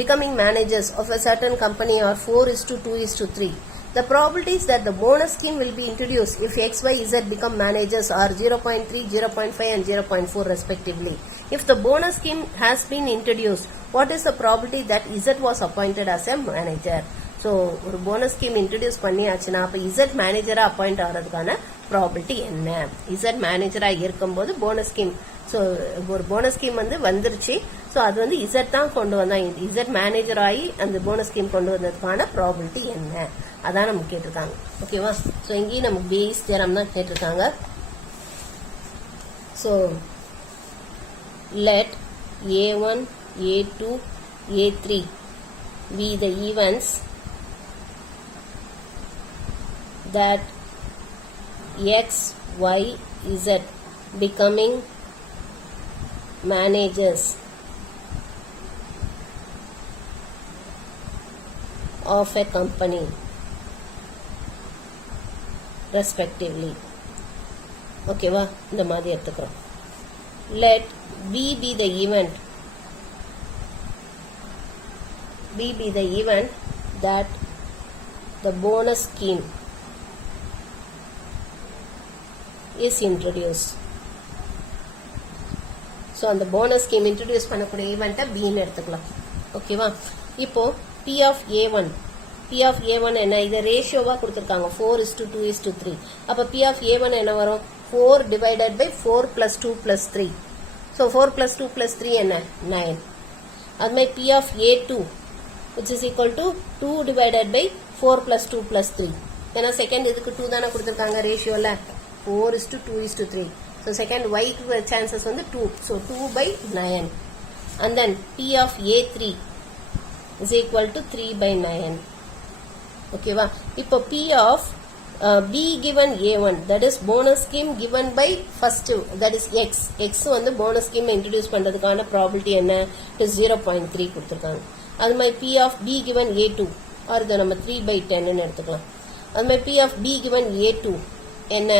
becoming managers of a certain company are 4:2:3. The probabilities that the bonus scheme will be introduced if X, Y, Z become managers are 0.3, 0.5 and 0.4 respectively. If the bonus scheme has been introduced, what is the probability that Z was appointed as a manager? So ஒரு போனஸ் ஸ்கீம் இன்ட்ரடியூஸ் பண்ணியாச்சுன்னா அப்போ இசட் மேனேஜரா அப்பாயிண்ட் ஆகிறதுக்கான ப்ராபபிலிட்டி என்ன? இசட் மேனேஜரா இருக்கும்போது போனஸ் ஸ்கீம், ஸோ ஒரு போனஸ் ஸ்கீம் வந்து வந்துருச்சு. ஸோ அது வந்து இசட் தான் கொண்டு வந்தாங்க. இசட் மேனேஜர் ஆகி அந்த போனஸ் ஸ்கீம் கொண்டு வந்ததுக்கான ப்ராபபிலிட்டி என்ன? அதான் நமக்கு கேட்டிருக்காங்க. ஓகேவா? ஸோ இங்கேயும் நமக்கு பேஸ் தியரம் தான் கேட்டிருக்காங்க. So let A1, A2, A3 be the events that X, Y, Z becoming managers of a company respectively. ஓகேவா? இந்த மாதிரி எடுத்துக்கிறோம். Let B be the event. B be the event that the bonus scheme is introduced. So so அந்த போனஸ் ஸ்கீம் இன்ட்ரடியூஸ் பண்ணக்கூடிய ஈவெண்ட்டை பின்னு எடுத்துக்கலாம். ஓகேவா? இப்போ பி ஆஃப் ஏ1 என்ன? இதை ரேஷியோவாக கொடுத்துருக்காங்க 4:2:3. அப்போ பி ஆஃப் ஏ1 என்ன வரும்? 4 divided by 4 plus 2 plus 3. So 4 plus 2 plus 3 என்ன? 9. அது மாதிரி P of A which is equal to 2 divided by 4 plus 2 plus 3. ஏன்னா செகண்ட் இதுக்கு 2 தானே கொடுத்துருக்காங்க ரேஷியோவில் 4:2:3. ஸோ செகண்ட் ஒய்க்கு சான்சஸ் வந்து 2. So 2/9. And then P of ஏ3 is equal to 3/9. ஓகேவா? இப்போ P of B given A1, that is bonus scheme given by first, that is X வந்து bonus scheme introduce பண்றதுக்கான probability என்ன? It is 0.3 கொடுத்திருக்காங்க. அது மாதிரி P of B given A2 or இதை நம்ம 3/10 ன்னு எடுத்துக்கலாம். அது மாதிரி P of B given A2 என்ன?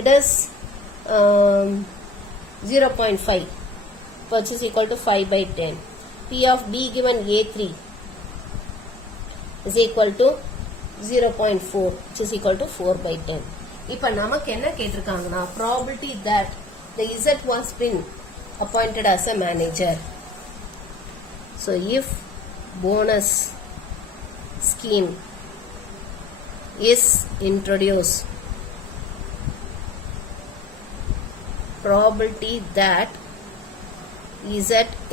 It is 0.5 which is equal to 5/10. P of B given A3 is equal to 0.4 which is equal to 4/10. இப்ப நமக்கு என்ன கேட்டிருக்காங்கன்னா probability that the Z was been appointed as a manager. So if bonus scheme is introduced, probability that Z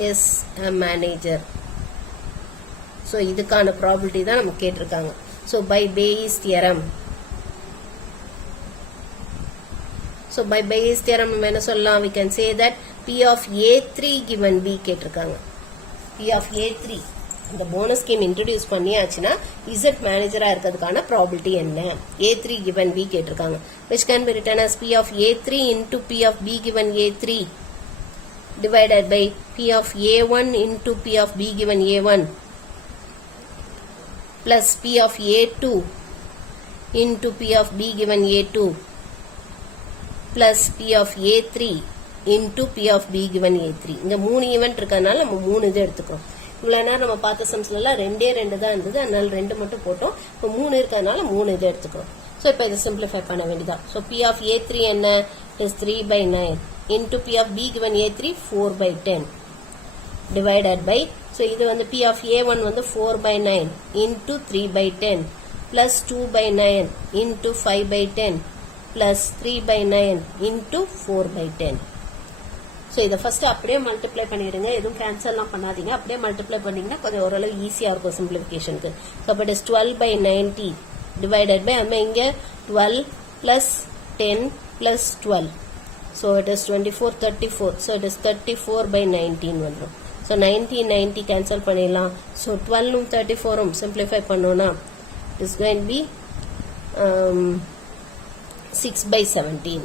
is a manager. So இதுக்கான probability தான் நமக்கு கேட்டிருக்காங்க. So by Bayes theorem, by Bayes theorem நம்ம என்ன சொல்லலாம்? We can say that P of A3 given B கேட்டிருக்காங்க. P of A3 இந்த போனஸ் ஸ்கீம் இன்ட்ரடியூஸ் பண்ணியாச்சுன்னா Z மேனேஜரா இருக்கிறதுக்கான ப்ராபபிலிட்டி என்ன? A3 given B கேட்டிருக்காங்க. Which can be written as P of A3 into P of B given A3 divided by P of A1 into P of B given A1 plus P of A2 into P of B given A2 plus P of A3 into P of B given A3. இங்க 3 ஈவென்ட் இருக்கறனால நம்ம 3 இதை எடுத்துக்கிறோம். இவ்வளவு நேரம் நம்ம பார்த்த சம்ஸ்ல எல்லாம் 2 தான் இருந்தது, அதனால 2 மட்டும் போட்டோம். இப்போ 3 இருக்கறனால 3 இதை எடுத்துக்கிறோம். ஸோ இப்போ இதை சிம்பிளிஃபை பண்ண வேண்டியதான். ஸோ P of A3 என்ன? is 3/9 into P of B given A3 4/10 divided by, so இது வந்து P of A1 வந்து 4/9 into 3/10 plus 2/9 into 5/10 plus 3/9 into 4/10. So இதை ஃபர்ஸ்ட் அப்படியே மல்டிப்ளை பண்ணிடுங்க, எதுவும் கேன்சல்லாம் பண்ணாதீங்க. அப்படியே மல்டிப்ளை பண்ணீங்கன்னா கொஞ்சம் ஓரளவு ஈஸியாக இருக்கும் சிம்பிளிஃபிகேஷனுக்கு. ஸோ அப்போ இட் இஸ் 12/90 divided by, நம்ம இங்கே 12 plus 10 plus 12. So it is 24, 34. So it is 34/19 வந்துடும். So 90 cancel பண்ணிடலாம். So 12 34 simplify பண்ணோம்னா it is going to be 6/17.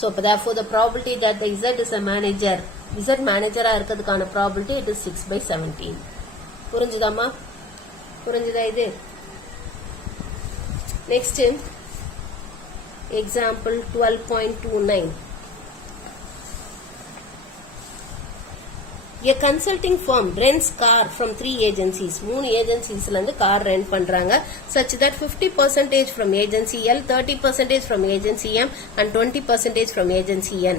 So therefore the probability that the Z is a manager, Z manager-ஆ இருக்கிறதுக்கான probability it is 6/17. புரிஞ்சுதாமா? புரிஞ்சுதா இது? Next example 12.29. A consulting firm rents car from 3 agencies. 3 agencies ல car rent பண்றாங்க, such that 50% from agency L, 30% from agency M and 20% from agency N.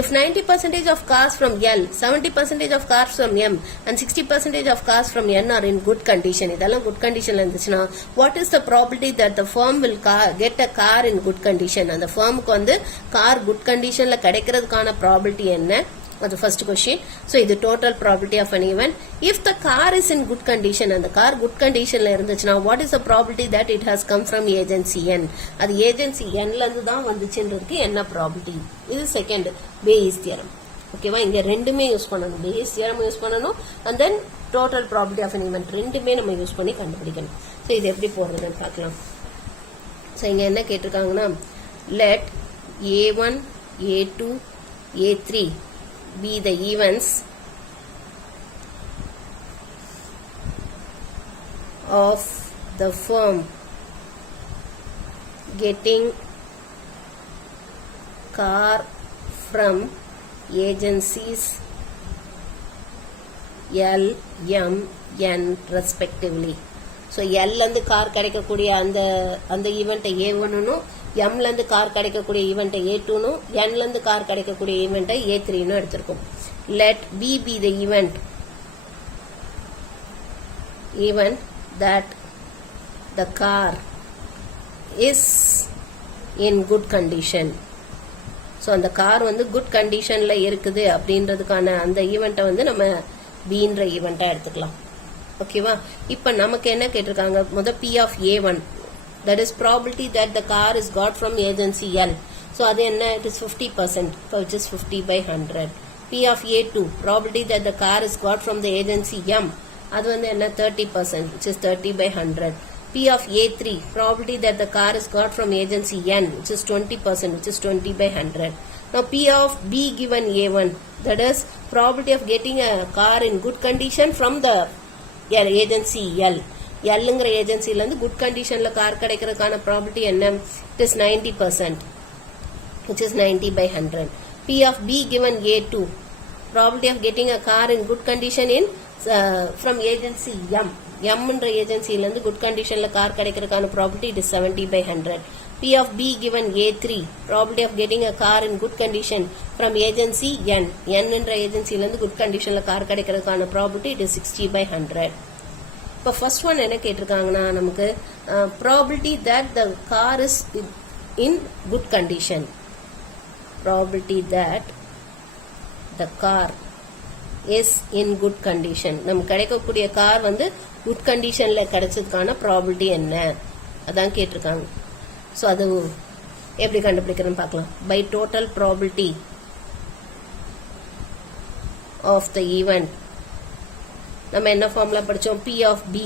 If 90% of cars from L, 70% of cars from M and 60% of cars from N are in good condition, இதெல்லாம் good conditionல இருந்துச்சுன்னா what is the probability that the firm will get a car in good condition? அந்த firmக்கு வந்து car good conditionல கிடைக்கிறதுக்கான probability என்ன? That's the first question. So இது total probability of an event. If the car is in good condition and the car good condition ல இருந்துச்சுன்னா what is the probability that it has come from agency N? அது agency N ல இருந்து தான் வந்துச்சுன்றதுக்கு என்ன probability? இது second Bayes theorem. ஓகேவா? இங்க ரெண்டுமே யூஸ் பண்ணணும், Bayes theorem யூஸ் பண்ணணும் and then total probability of an event ரெண்டுமே நம்ம யூஸ் பண்ணி கண்டுபிடிக்கணும். ஸோ இது எப்படி போடுறதுன்னு பார்க்கலாம். ஸோ இங்க என்ன கேட்டிருக்காங்கன்னா let A1, A2, A3 be the events of the firm getting car from agencies L, M, N respectively. So எல்லேருந்து கார் கிடைக்கக்கூடிய அந்த ஈவெண்ட்டை A1னும் எம்லேருந்து கார் கிடைக்கக்கூடிய ஈவெண்ட்டை A2னும் Nலேருந்து கார் கிடைக்கக்கூடிய ஈவெண்ட்டை A3னும் எடுத்திருக்கோம். Let B be the event that the car is in good condition. So அந்த கார் வந்து குட் கண்டிஷனில் இருக்குது அப்படின்றதுக்கான அந்த ஈவெண்ட்டை வந்து நம்ம பீன்ற ஈவெண்ட்டாக எடுத்துக்கலாம். ஓகேவா? இப்போ நமக்கு என்ன கேட்டிருக்காங்க, முதல் P of A1, that is probability that the car is got from agency L. So அது என்ன, it is 50%, which is 50 by 100. P of A2, probability that the car is got from the agency M, அது வந்து என்ன 30%, which is 30 by 100. P of A3, probability that the car is got from agency N, which is 20%, which is 20 by 100. Now P of B given A1, that is probability of getting a car in good condition from the agency L. Lங்கிற ஏஜென்சிலேருந்து குட் கண்டிஷனில் கார் கிடைக்கிறதுக்கான ப்ராபபிலிட்டி என்ன, it is 90%, which is 90 by 100. P of B given A2, probability of getting a car in good condition in from agency M. Mன்ற ஏஜென்சிலேருந்து குட் கண்டிஷனில் கார் கிடைக்கிறதுக்கான probability it is 70 by 100. P of B given A3, probability of getting a car in good condition from agency N. Nன்ற ஏஜென்சிலேருந்து குட் கண்டிஷனில் கார் கிடைக்கிறதுக்கான ப்ராபபிலிட்டி it is 60 by 100. இப்போ ஃபர்ஸ்ட் ஒன் என்ன கேட்டிருக்காங்கன்னா நமக்கு probability that the car is in good condition. Probability that the car is in good condition. நமக்கு கிடைக்கக்கூடிய கார் வந்து குட் கண்டிஷனில் கிடைச்சதுக்கான ப்ராபபிலிட்டி என்ன அதான் கேட்டிருக்காங்க. ஸோ அது எப்படி கண்டுபிடிக்கிறேன்னு பார்க்கலாம். By total probability of the event, நம்ம என்ன ஃபார்முலா படித்தோம், P of B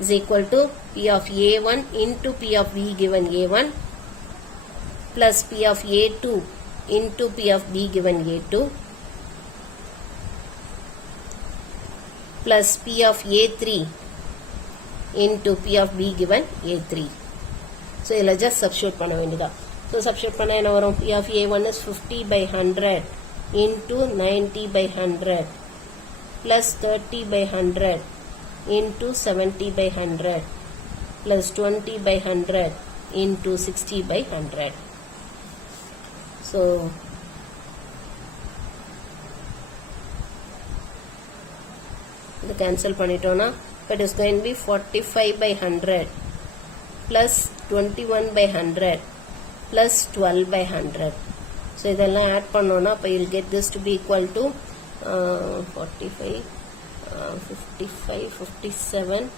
is equal to P of A1 into P of B given A1 plus P of A2 into P of B given A2 plus P of A3 into P of B given A3. So இதில் just substitute பண்ண வேண்டியதா. So substitute பண்ண என்ன வரும், P of A1 is 50 by 100 into 90 by 100 plus 30 by 100 into 70 by 100 plus 20 by 100 into 60 by 100. So இது cancel பண்ணிட்டோம்னா it is going to be 45 by 100 plus 21 by 100 plus 12 by 100. So இதெல்லாம் add பண்ணோம்னா அப்போ you'll get this to be equal to 45, 55, 57,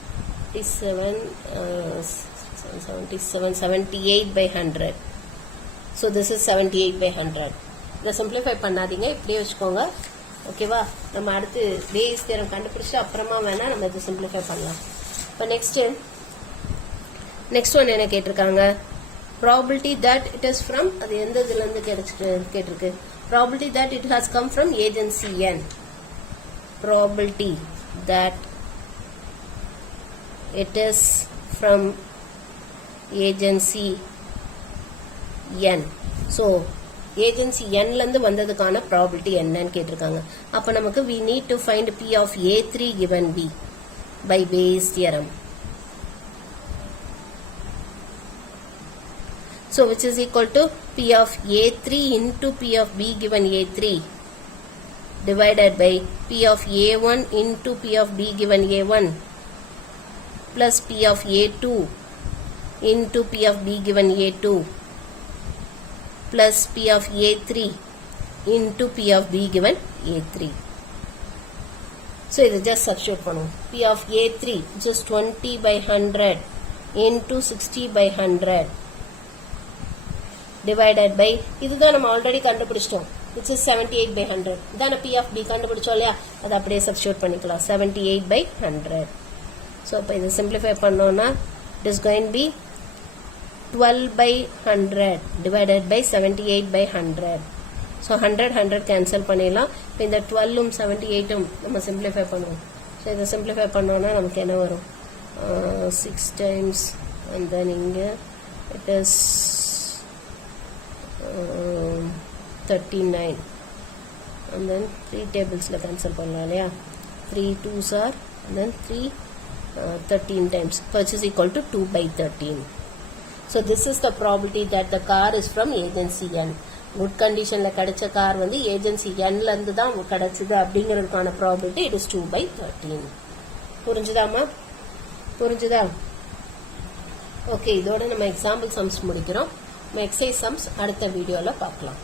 57, 77, 78 by 100. So this is 78 by 100. இதை simplify பண்ணாதீங்க, இப்படியே வச்சுக்கோங்க. ஓகேவா? நம்ம அடுத்து பேஸ் தியரம் கண்டுபிடிச்சு அப்புறமா வேணா நம்ம இதை சிம்பிளிஃபை பண்ணலாம். இப்போ நெக்ஸ்ட் ஒன் என்ன கேட்டிருக்காங்க, probability that it is from, அது எந்த இதுலேருந்து கேட்டிருக்கு, probability that it has come from agency N. Probability that it is from agency N. So agency என்லேருந்து வந்ததுக்கான ப்ராபபிலிட்டி என்னன்னு கேட்டிருக்காங்க. அப்போ நமக்கு we need to find P of A3 given B by Bayes theorem. So which is equal to P of A3 into P of B given A3 divided by P of A1 into P of B given A1 plus P of A2 into P of B given A2 plus P of A3 into P of B given A3. So இது just substitute பண்ணுவோம். P of A3 which is 20 by 100 into 60 by 100 divided by, இதுதான் நம்ம ஆல்ரெடி கண்டுபிடிச்சிட்டோம், which is 78 by 100. இதான P of B கண்டுபிடிச்சோம் இல்லையா, அதை அப்படியே substitute பண்ணிக்கலாம், 78 by 100. So இப்போ இது simplify பண்ணோம்னா it is going to be 12 by 100 divided by 78 by 100. So 100 cancel பண்ணிடலாம். இப்போ இந்த 12 78 நம்ம simplify பண்ணுவோம். ஸோ இதை simplify பண்ணோம்னா நமக்கு என்ன வரும், 6 times and then இங்கே it is 39 and then 3 tablesல cancel பண்ணலாம் இல்லையா, 3 2s are and then 3 13 times, which is equal to 2 by 13. So this is the probability that the car is from agency N. Good கண்டிஷனில் கிடைச்ச கார் வந்து ஏஜென்சி என்லேருந்து தான் கிடைச்சிது அப்படிங்கிறதுக்கான ப்ராபபிலிட்டி இட் இஸ் 2/13. புரிஞ்சுதாம்மா? புரிஞ்சுதா? ஓகே, இதோட நம்ம எக்ஸாம்பிள் சம்ஸ் முடிக்கிறோம். எக்ஸசைஸ் சம்ஸ் அடுத்த வீடியோவில் பார்க்கலாம்.